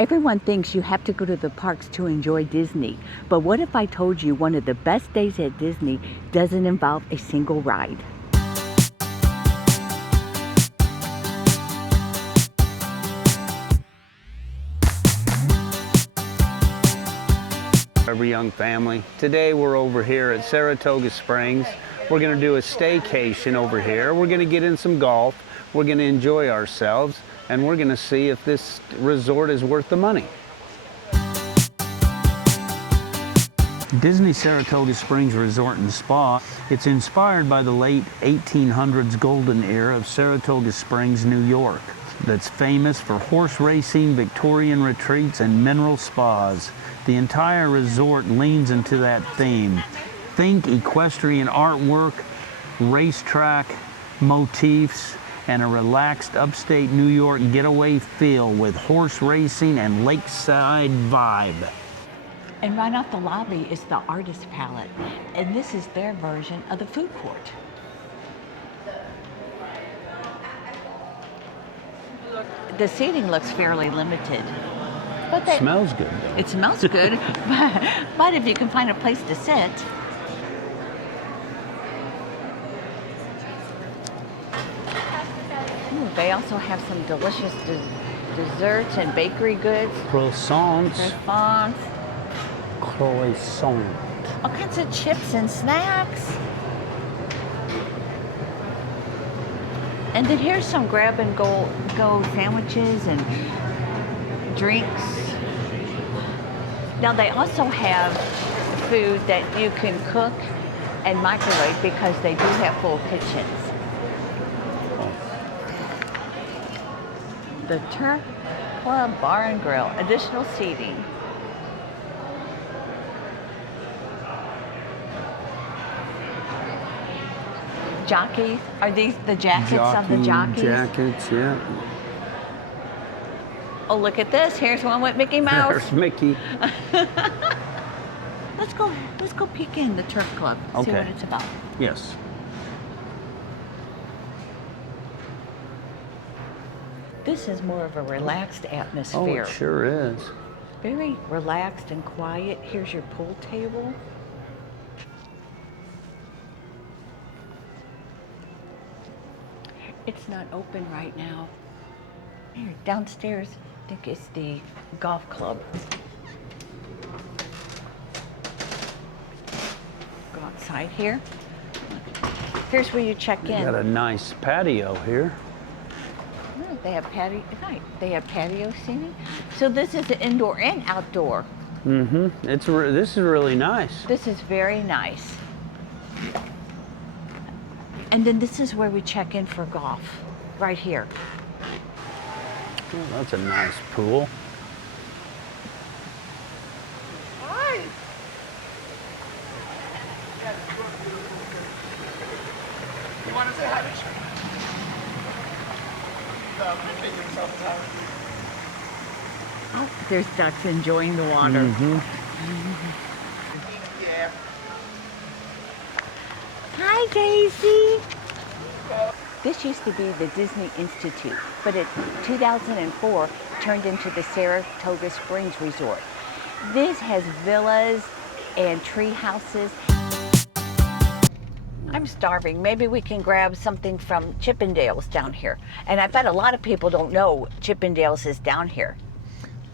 Everyone thinks you have to go to the parks to enjoy Disney, but what if I told you one of the best days at Disney doesn't involve a single ride? Every young family. Today we're over here at Saratoga Springs. We're going to do a staycation over here. We're going to get in some golf. We're going to enjoy ourselves, and we're going to see if this resort is worth the money. Disney Saratoga Springs Resort and Spa. It's inspired by the late 1800s golden era of Saratoga Springs, New York, that's famous for horse racing, Victorian retreats, and mineral spas. The entire resort leans into that theme. Think equestrian artwork, racetrack motifs, and a relaxed upstate New York getaway feel with horse racing and lakeside vibe. And right off the lobby is the Artist Palette, and this is their version of the food court. The seating looks fairly limited. But It smells good, though. It smells good, but if you can find a place to sit. Ooh, they also have some delicious desserts and bakery goods. Croissants. Croissant. All kinds of chips and snacks. And then here's some grab and go sandwiches and drinks. Now they also have food that you can cook and microwave because they do have full kitchens. The Turf Club Bar and Grill, additional seating. Jockeys, are these the jackets of the jockeys? Jackets, yeah. Oh, look at this. Here's one with Mickey Mouse. There's Mickey. Let's go peek in the Turf Club. See what it's about. Yes. This is more of a relaxed atmosphere. Oh, it sure is. Very relaxed and quiet. Here's your pool table. It's not open right now. Here, downstairs, I think it's the golf club. Go outside here. Here's where you check in. Got a nice patio here. Oh, they have patio. Right, they have patio seating. So this is the indoor and outdoor. Mm-hmm. This is really nice. This is very nice. And then this is where we check in for golf, right here. Oh, that's a nice pool. Hi. You want to say hi to Oh, there's ducks enjoying the water. Mm-hmm. Yeah. Hi, Daisy. This used to be the Disney Institute, but in 2004 turned into the Saratoga Springs Resort. This has villas and tree houses. I'm starving. Maybe we can grab something from Chippendales down here. And I bet a lot of people don't know Chippendales is down here.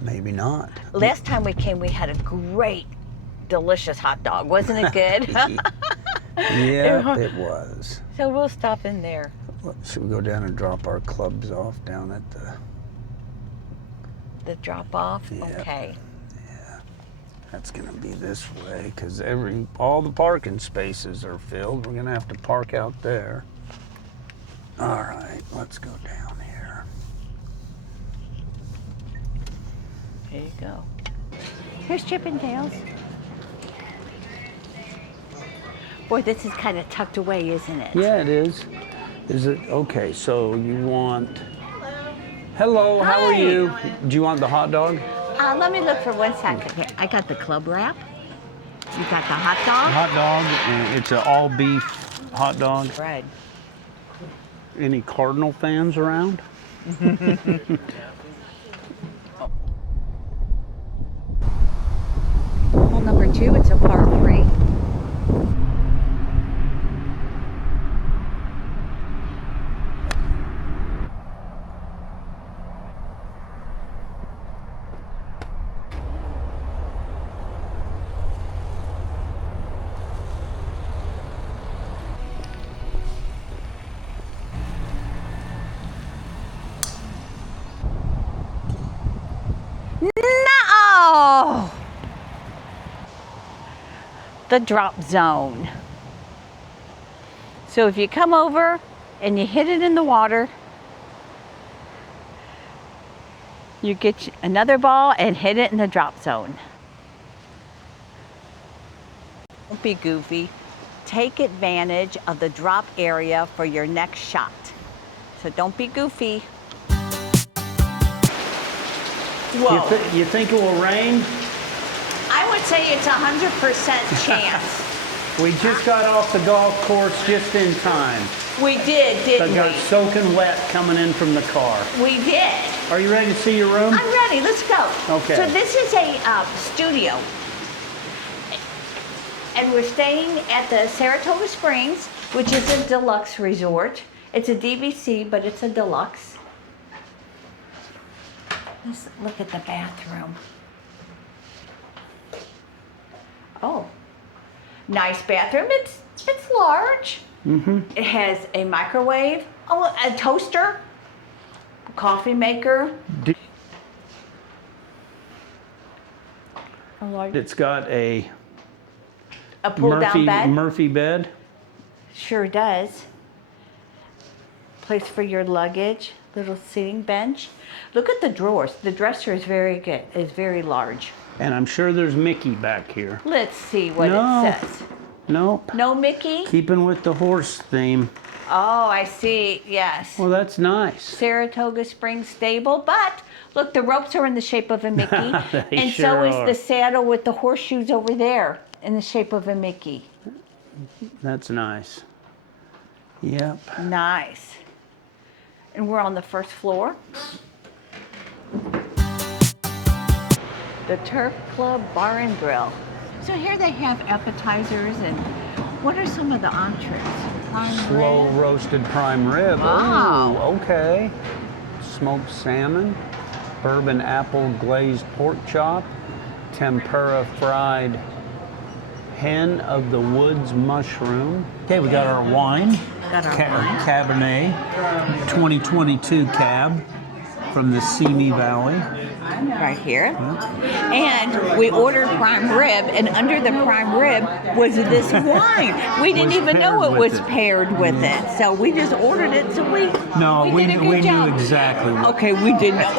Maybe not. Last time we came, we had a great, delicious hot dog. Wasn't it good? Yeah, it was. So we'll stop in there. Should we go down and drop our clubs off down at The drop off? Yeah. Okay. Yeah, that's gonna be this way because all the parking spaces are filled. We're gonna have to park out there. All right, let's go down here. There you go. Here's Chippendales. Boy, this is kind of tucked away, isn't it? Yeah, it is. Is it? Okay, so you want... Hello, how are Hi. you? Do you want the hot dog? Let me look for 1 second. Here, I got the club wrap. You got the hot dog? Hot dog, and it's an all beef hot dog. Bread. Any Cardinal fans around? 2022. It's a par 3. No! The drop zone. So if you come over and you hit it in the water, you get another ball and hit it in the drop zone. Don't be goofy. Take advantage of the drop area for your next shot. So don't be goofy. Whoa. You think it will rain? I would say it's 100% chance. We just got off the golf course just in time. We did, didn't I got we? soaking wet coming in from the car. We did. Are you ready to see your room? I'm ready. Let's go. Okay. So this is a studio. And we're staying at the Saratoga Springs, which is a deluxe resort. It's a DVC, but it's a deluxe. Let's look at the bathroom. Oh, nice bathroom. It's large. Mm-hmm. It has a microwave, a toaster, a coffee maker. It's got a pull-down bed. Murphy bed. Sure does. Place for your luggage, little sitting bench. Look at the drawers. The dresser is very good. Is very large. And I'm sure there's Mickey back here. Let's see what No. it says. Nope. No Mickey? Keeping with the horse theme. Oh, I see. Yes. Well, that's nice. Saratoga Springs stable, but look, the ropes are in the shape of a Mickey, and sure so is are. the saddle with the horseshoes over there in the shape of a Mickey. That's nice. Yep. Nice. And we're on the first floor. The Turf Club Bar and Grill. So here they have appetizers, and what are some of the entrees? Prime Slow rib. roasted prime rib. Wow. Ooh, okay. Smoked salmon, bourbon apple glazed pork chop, tempura fried hen of the woods mushroom. Okay, we got our wine. Got our wine. Cabernet 2022 Cab from the Simi Valley. Right here. And we ordered prime rib, and under the prime rib was this wine. We didn't even know it was paired with it. So we just ordered it, so we did a good job. Knew exactly what. Okay, we did know.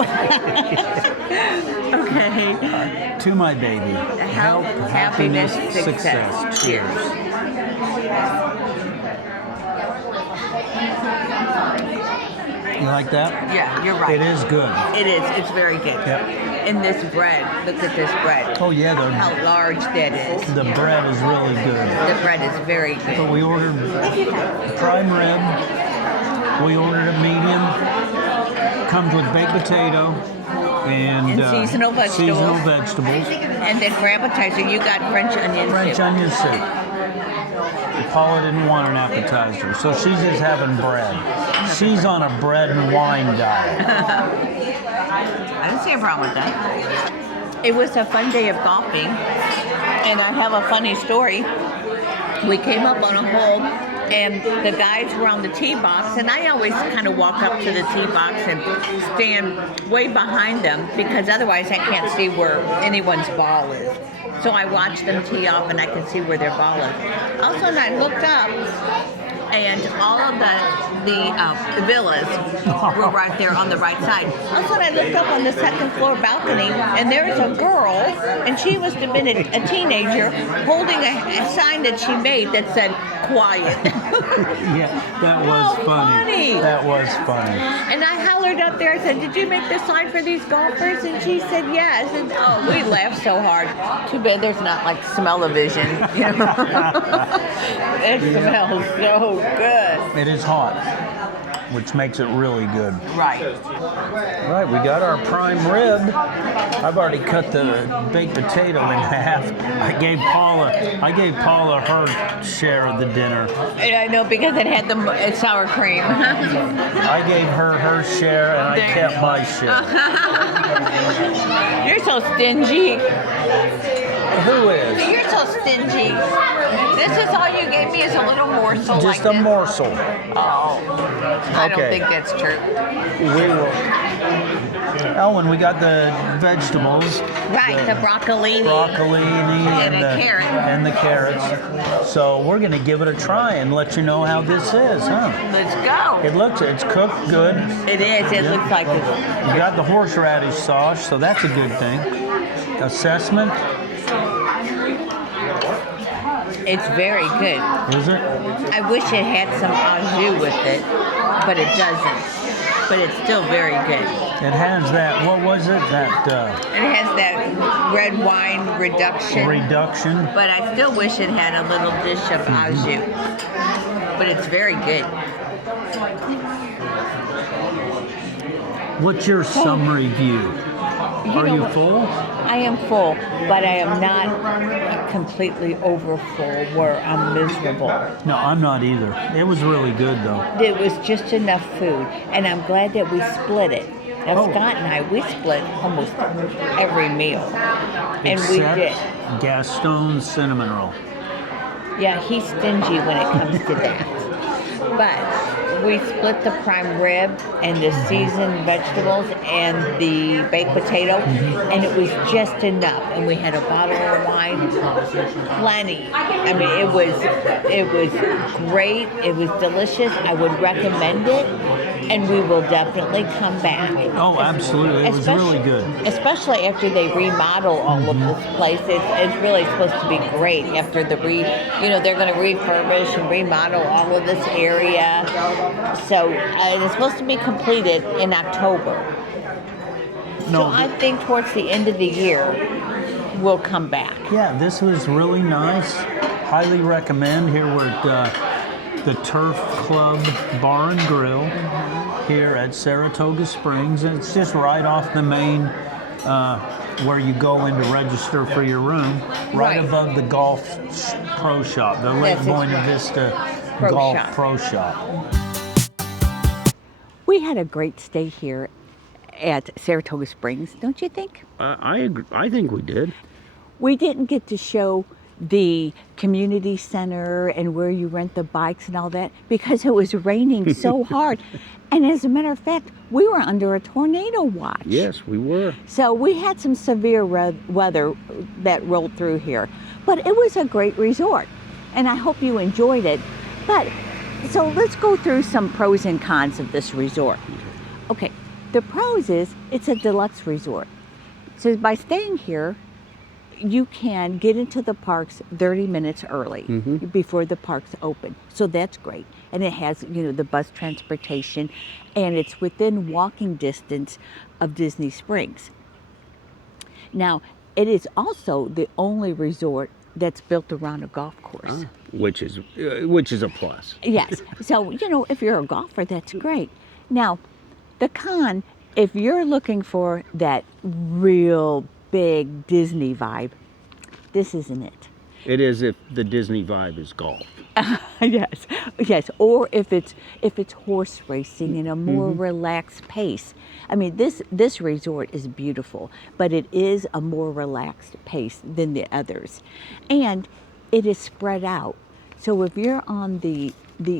Okay. To my baby. Health, happiness, success. Cheers. You like that? Yeah, you're right. It is good. It is. It's very good. Yep. And this bread, look at this bread. Oh yeah, How large that is. the bread is really good. The bread is very But good. we ordered prime rib. We ordered a medium. Comes with baked potato and seasonal vegetables. Seasonal vegetables. And then for appetizer, you got French onion French soup. onion soup. Paula didn't want an appetizer, so she's just having bread. She's on a bread and wine diet. I don't see a problem with that. It was a fun day of golfing, and I have a funny story. We came up on a hole, and the guys were on the tee box, and I always kind of walk up to the tee box and stand way behind them, because otherwise I can't see where anyone's ball is. So I watched them tee off, and I can see where their ball is. All of a sudden I looked up, and all of the villas were right there on the right side. All of a sudden I looked up on the second floor balcony, and there's a girl, and she must have been a teenager, holding a sign that she made that said, "Quiet." Yeah, that was funny. That was funny. And I hollered up there, I said, "Did you make this sign for these golfers?" And she said, "Yes." And oh, we laughed so hard. Too bad there's not like smell-o-vision. You know? It smells so good. It is hot. which makes it really good. Right. Right, we got our prime rib. I've already cut the baked potato in half. I gave Paula her share of the dinner. I know, because it had the sour cream. I gave her share, and I kept my share. You're so stingy. Who is? You're so stingy. This is all you gave me, is a little morsel. Just like a this. morsel. Oh, I don't Okay. think that's true. We will. Oh, and we got the vegetables. Right, the broccolini. And a carrot. And the carrots. So we're going to give it a try and let you know how this is, huh? Let's go. It's cooked good. It is. It looks like it. We got the horseradish sauce, so that's a good thing. Assessment? It's very good. Is it? I wish it had some au jus with it, but it doesn't. But it's still very good. It has that, what was it? That It has that red wine reduction. reduction. But I still wish it had a little dish of au jus. But it's very good. What's your summary view? Are you full? I am full, but I am not completely over full where I'm miserable. No, I'm not either. It was really good, though. It was just enough food, and I'm glad that we split it. Now, Oh. Scott and I, we split almost every meal, and we Except did. Gaston's cinnamon roll. Yeah, he's stingy when it comes to that. But we split the prime rib and the seasoned vegetables and the baked potato, and it was just enough. And we had a bottle of wine, plenty. I mean, it was great. It was delicious. I would recommend it, and we will definitely come back. Oh, absolutely. It was really good. Especially after they remodel all of this place. It's really supposed to be great after they're going to refurbish and remodel all of this area. So it's supposed to be completed in October. So I think towards the end of the year, we'll come back. Yeah, this was really nice. Highly recommend. Here we're at the Turf Club Bar and Grill here at Saratoga Springs. And it's just right off the main where you go in to register for your room, right above the golf pro shop, the Lake Buena Vista Golf Pro Shop. We had a great stay here at Saratoga Springs, don't you think? I agree. I think we did. We didn't get to show the community center and where you rent the bikes and all that because it was raining so hard. And as a matter of fact, we were under a tornado watch. Yes, we were. So we had some severe weather that rolled through here. But it was a great resort, and I hope you enjoyed it. But so let's go through some pros and cons of this resort. Okay, the pros is it's a deluxe resort. So by staying here, you can get into the parks 30 minutes early before the parks open. So that's great. And it has, the bus transportation, and it's within walking distance of Disney Springs. Now, it is also the only resort that's built around a golf course. Which is a plus. Yes. So, if you're a golfer, that's great. Now, the con, if you're looking for that real big Disney vibe, this isn't it. It is if the Disney vibe is golf. Yes. Or if it's horse racing in a more relaxed pace. I mean, this resort is beautiful, but it is a more relaxed pace than the others, and it is spread out. So if you're on the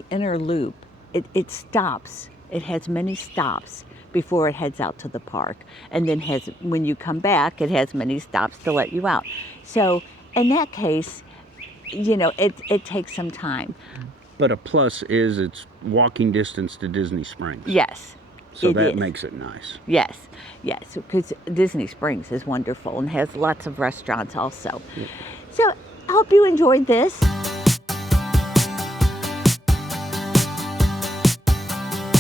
inner loop, it stops. It has many stops before it heads out to the park, and then when you come back, it has many stops to let you out. So in that case, it takes some time. But a plus is it's walking distance to Disney Springs. Yes. So that makes it nice. Yes, because Disney Springs is wonderful and has lots of restaurants also. Yeah. So I hope you enjoyed this.